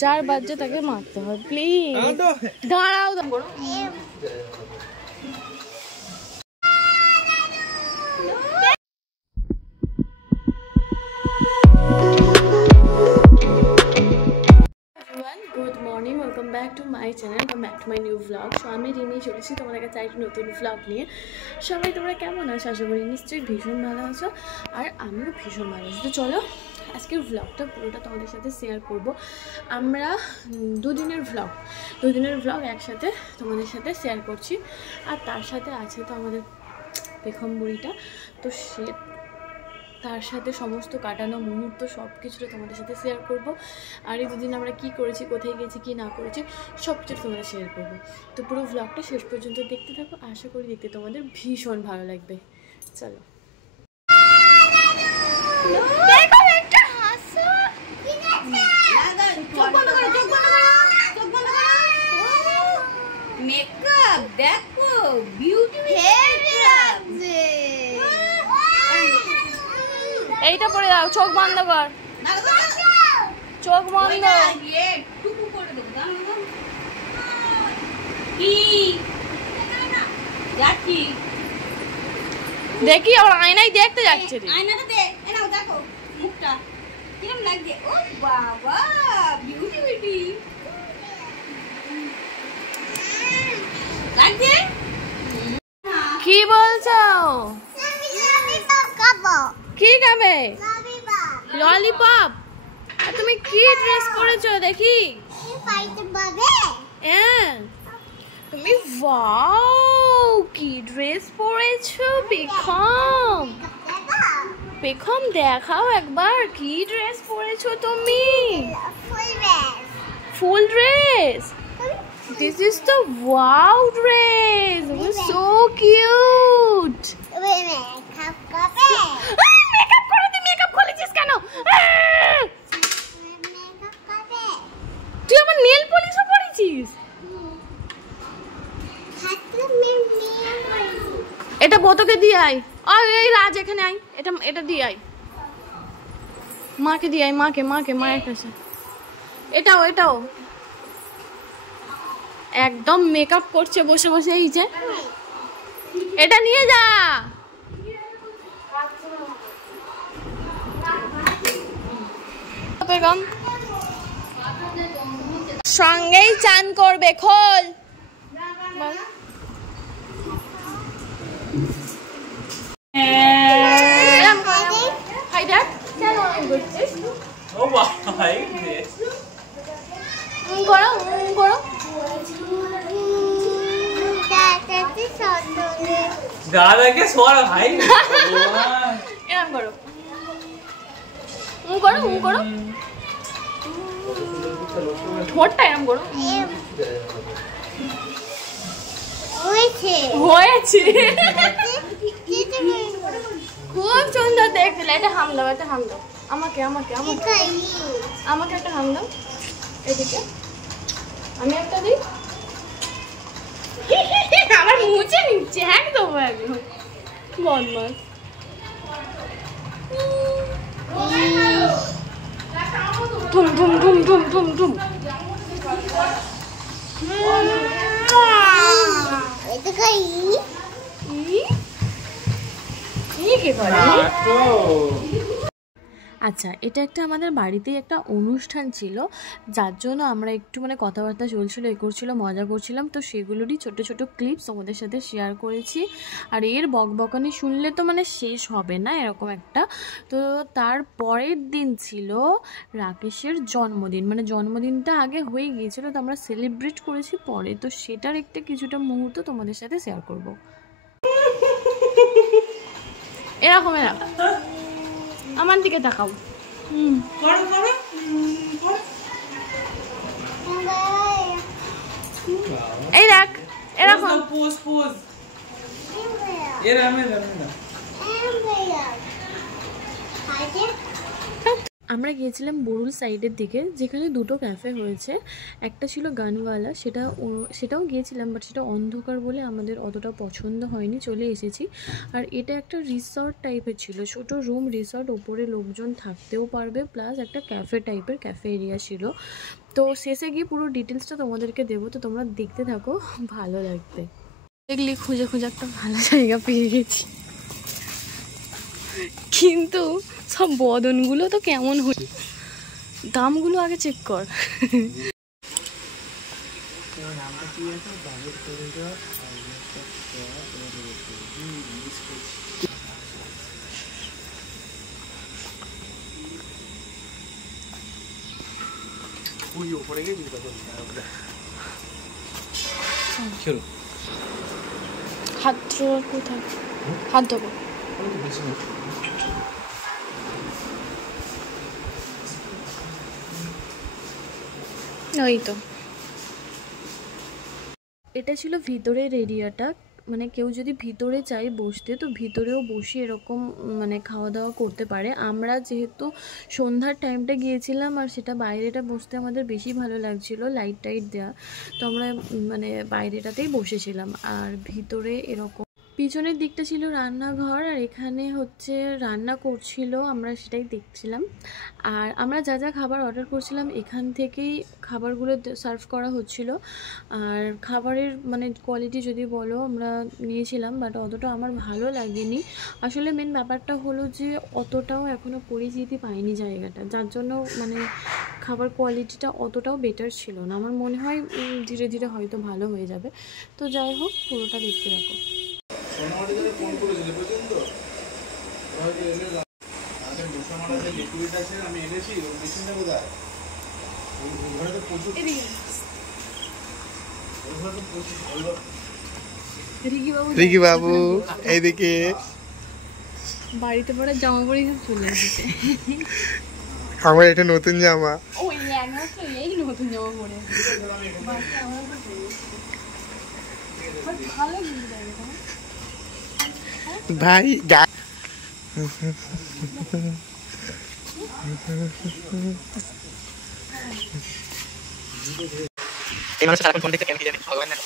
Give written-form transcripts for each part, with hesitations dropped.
4 বাজে তাকে মারতে হয় প্লিজ দাঁড়াও good morning welcome back to my channel welcome back to my new vlog. So আমি রিমি চলেছি তোমাদের কাছে একটা নতুন ভ্লগ নিয়ে। সবাই তোমরা কেমন আছো? আশা করি নিশ্চয়ই ভীষণ ভালো আছো, আর আমিও ভীষণ ভালো আছি। তো চলো আজকের ভ্লগটা পুরোটা তোমাদের সাথে শেয়ার করব। আমরা দুদিনের ভ্লগ একসাথে তোমাদের সাথে শেয়ার করছি, আর তার সাথে আছে তো আমাদের পেখম বুড়িটা। তো সে তার সাথে সমস্ত কাটানো মুহূর্ত সব কিছুটা তোমাদের সাথে শেয়ার করব। আর এই দুদিন আমরা কী করেছি, কোথায় গেছি, কী না করেছি, সব কিছু তোমাদের শেয়ার করব। তো পুরো ভ্লগটা শেষ পর্যন্ত দেখতে থাকো, আশা করি দেখতে তোমাদের ভীষণ ভালো লাগবে। চলো মেকআপ দেখো, বিউটি লাগছে। এইটা পরে দাও, চোখ বন্ধ কর, চোখ বন্ধ। দেখি আবার আয়নায় দেখতে যাচ্ছে। আয়নাটা দে, নাও দেখো মুখটা কিরকম লাগছে। ও বাবা, বিউটি বিউটি লাগছে। কি বলছো? কি খাবে? ললিপপ। তুমি কি ড্রেস পরেছো দেখি? তুমি ওয়াও, কি ড্রেস পরেছো পেখম দেখাও একবার, কি ড্রেস পরেছো তুমি? ফুল dress. This is the wow dress. It was so cute. Makeup করে দি, মেকআপ করেছিস কেন? তুই আমার নেল পলিশও পরেছিস? এটা বোতকে দিয়ে আয়। এই রাজ এখানে আয়, এটা দিয়ে আয়, মাকে দিয়ে আয়, মায়ের কাছে। এটাও একদম মেকআপ করছে বসে বসে। এই যে এটা নিয়ে যা। সঙ্গেই চান করবে, খোল। দাদাকে সরা ভাই, এরকম করো, করো ঠোঁটটা এরকম করো। হয়েছে খুব সুন্দর দেখছিল। এটা হাম দাও, আমাকে একটা হাম দাও। এদিকে আমি একটা দিই। আমার মুছে নিচ্ছে, হ্যাঁ দেবো একদম বদমাস। ধুম ধুম ধুম ধুম ধুম ধুম। আচ্ছা, এটা একটা আমাদের বাড়িতেই একটা অনুষ্ঠান ছিল, যার জন্য আমরা একটু কথাবার্তা চলছিল, করছিল, মজা করছিলাম। তো সেগুলোরই ছোট ছোট ক্লিপস তোমাদের সাথে শেয়ার করেছি। আর এর বকবকানি শুনলে তো শেষ হবে না এরকম একটা। তো তার পরের দিন ছিল রাকেশের জন্মদিন, জন্মদিনটা আগে হয়ে গিয়েছিল, তো আমরা সেলিব্রেট করেছি পরে। তো সেটার একটা কিছুটা মুহূর্ত তোমাদের সাথে শেয়ার করব। এরকম আমার দিকে তাকাও। এই দেখ, এরকম আমরা গিয়েছিলাম বরুল সাইডের দিকে, যেখানে দুটো ক্যাফে হয়েছে। একটা ছিল গানওয়ালা, সেটাও গিয়েছিলাম, বাট সেটা অন্ধকার বলে আমাদের অতটা পছন্দ হয়নি, চলে এসেছি। আর এটা একটা রিসর্ট টাইপের ছিল, ছোটো রুম রিসর্ট, ওপরে লোকজন থাকতেও পারবে, প্লাস একটা ক্যাফে টাইপের ক্যাফে এরিয়া ছিল। তো শেষে গিয়ে পুরো ডিটেলসটা তোমাদেরকে দেবো, তো তোমরা দেখতে থাকো, ভালো লাগবে। দেখলি খুঁজে খুঁজে একটা ভালো জায়গা পেয়ে গেছি, কিন্তু সব বদনগুলো তো কেমন হয়ে, দামগুলো আগে চেক কর। হাত ধোয়ার কোথায়, হাত ধোবো। ওই তো এটা ছিল ভিতরের এরিয়াটা, মানে কেউ যদি ভিতরে চাই বসতে তো ভিতরেও বসে এরকম মানে খাওয়া দাওয়া করতে পারে। আমরা যেহেতু সন্ধ্যার টাইমটা গিয়েছিলাম আর সেটা বাইরেটা বসতে আমাদের বেশি ভালো লাগছিলো, লাইট টাইট দেওয়া, তো আমরা মানে বাইরেটাতেই বসেছিলাম। আর ভিতরে এরকম পিছনের দিকটা ছিল রান্নাঘর, আর এখানে হচ্ছে রান্না করছিল, আমরা সেটাই দেখছিলাম। আর আমরা যা যা খাবার অর্ডার করছিলাম এখান থেকেই খাবারগুলো সার্ভ করা হচ্ছিল। আর খাবারের মানে কোয়ালিটি যদি বলো, আমরা নিয়েছিলাম, বাট অতটা আমার ভালো লাগেনি। আসলে মেন ব্যাপারটা হলো যে অতটাও এখনও পরিচিতি পাইনি জায়গাটা, যার জন্য মানে খাবার কোয়ালিটিটা অতটাও বেটার ছিল না। আমার মনে হয় ধীরে ধীরে হয়তো ভালো হয়ে যাবে। তো যাই হোক, পুরোটা দেখতে থাকো। রিকি বাবু এইদিকে বাড়িতে পরে জামা পরে চলে এসেছে। আমার এটা নতুন জামা, ওই একমাত্র এই নতুন জামা পরে ভালো ভাই এই মানুষ সারাক্ষণ ফোন দেখতে কেন কি জানি, ভগবান জানে।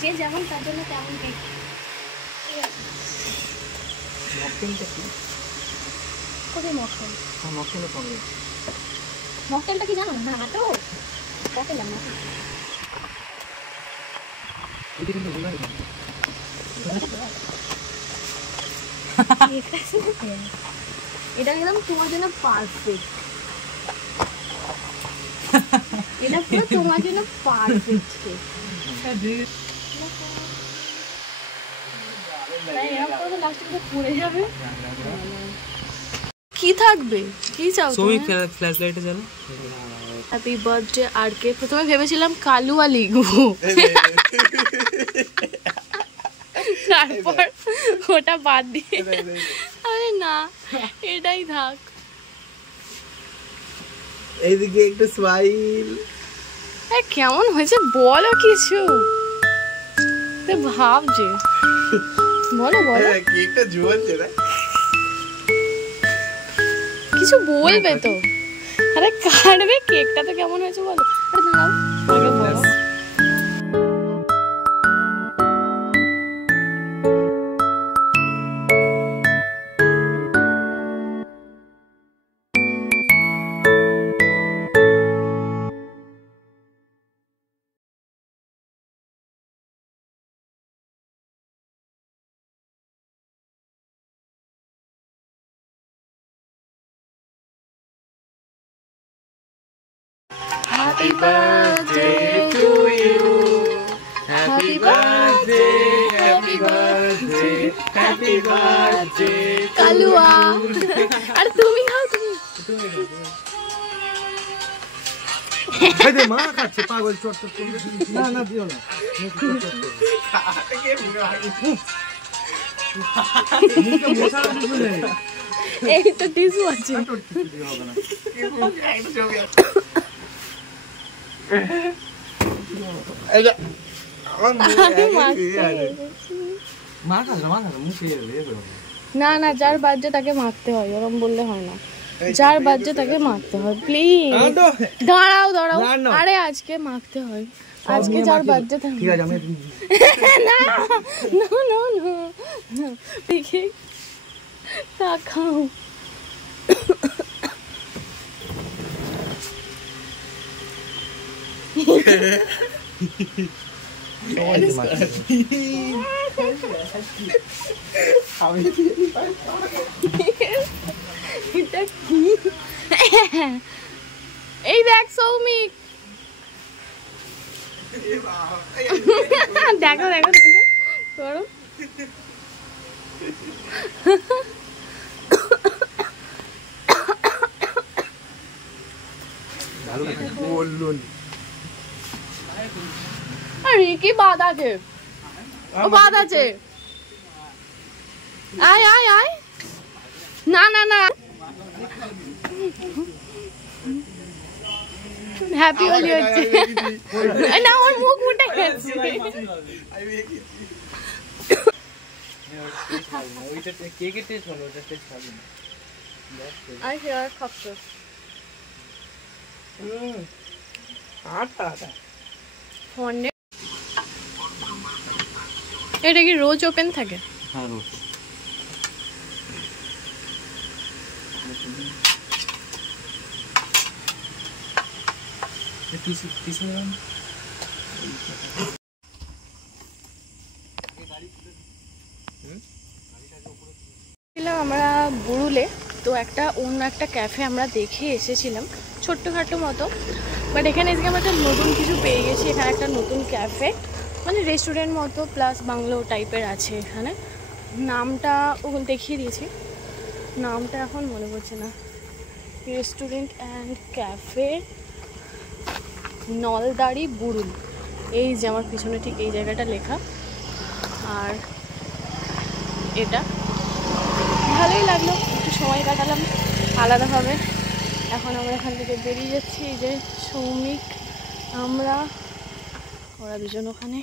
যে যেমন তার জন্য তেমন কেক। কোথায় মকটেল? মকটেলটা কি জানো? না তো দেখলাম না। এটা একদম তোমার জন্য পারফেক্ট, এটা পুরো তোমার জন্য পারফেক্ট কেক। কি থাকবে, কি চাও তুমি? ফ্ল্যাশ লাইটে জ্বালো। হ্যাপি বার্থডে আর কে। প্রথমে ভেবেছিলাম কালুয়া লিখবো, তারপর ওটা বাদ দিয়ে আরে না এটাই থাক। এইদিকে একটু স্মাইল। কেমন হয়েছে বলো কিছু, ভাবছে বলো বলো, কেকটা জুয়াচ্ছে না, কিছু বলবে তো। আরে কাটবে কেকটা তো কেমন হয়েছে বলো। আরে দাঁড়াও আগে বলো। Happy birthday to you. Happy birthday, happy birthday, happy birthday. কালুয়া। আর তুমি খাও তুমি। আরে মা খাচ্ছে পাগল চট চট করে। না না দিও না। মুখে মোছা দিলে। এই তো টিস্যু আছে। এই যে আমার মা খাবে মুখে না না, যার বাজছে তাকে মারতে হয়, ওরম বললে হয় না। যার বাজছে তাকে মারতে হয়, প্লিজ। দাঁড়াও দাঁড়াও, আরে আজকে মারতে হয়, আজকে যার বাজছে তাকে। ঠিক আছে, আমি না না না না, দেখি তাকাও। এটা কি? এই দেখ সৌমিক, দেখো দেখো দেখো করো। আরে কি বাদ আছে? ও বাদ আছে। আয় আয় আয়, না না না, হ্যাপি হোলি হচ্ছে না, ওর মুখ উঠে গেছে। আর হেয়ার খাচ্ছে ফোনে। এটা কি রোজ ওপেন থাকে? হ্যাঁ রোজ। আমরা বুড়ুলে তো অন্য একটা ক্যাফে আমরা দেখে এসেছিলাম, ছোট্টখাটো মতো, বাট এখানে আজকে আমরা একটা নতুন কিছু পেয়ে গেছি। এখানে একটা নতুন ক্যাফে, মানে রেস্টুরেন্ট মতো প্লাস বাংলো টাইপের আছে এখানে। নামটা ওখানে দেখিয়ে দিয়েছি, নামটা এখন মনে পড়ছে না। রেস্টুরেন্ট অ্যান্ড ক্যাফে নলদাড়ি বুড়ুল, এই যে আমার পিছনে ঠিক এই জায়গাটা লেখা। আর এটা ভালোই লাগলো, একটু সময় কাটালাম আলাদাভাবে। এখন আমরা এখান থেকে বেরিয়ে যাচ্ছি, এই যে সৌমিক, আমরা, ওরা দুজন ওখানে।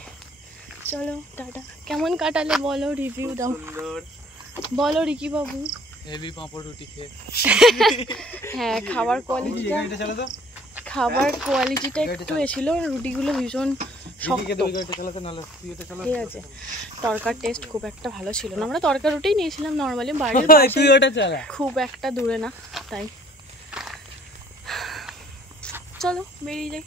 চলো টাটা। কেমন কাটালে বলো, রিভিউ দাও, বলো রিকি বাবু। হেভি পাঁপড় রুটি খেয়ে। হ্যাঁ, খাবার কোয়ালিটিটা একটু ছিল, রুটিগুলো ভীষণ শক্ত। ঠিক আছে, তরকার টেস্ট খুব একটা ভালো ছিল না। আমরা তরকার রুটিই নিয়েছিলাম নর্মালি, বাড়ির খুব একটা দূরে না, তাই চলো বেরিয়ে যাই।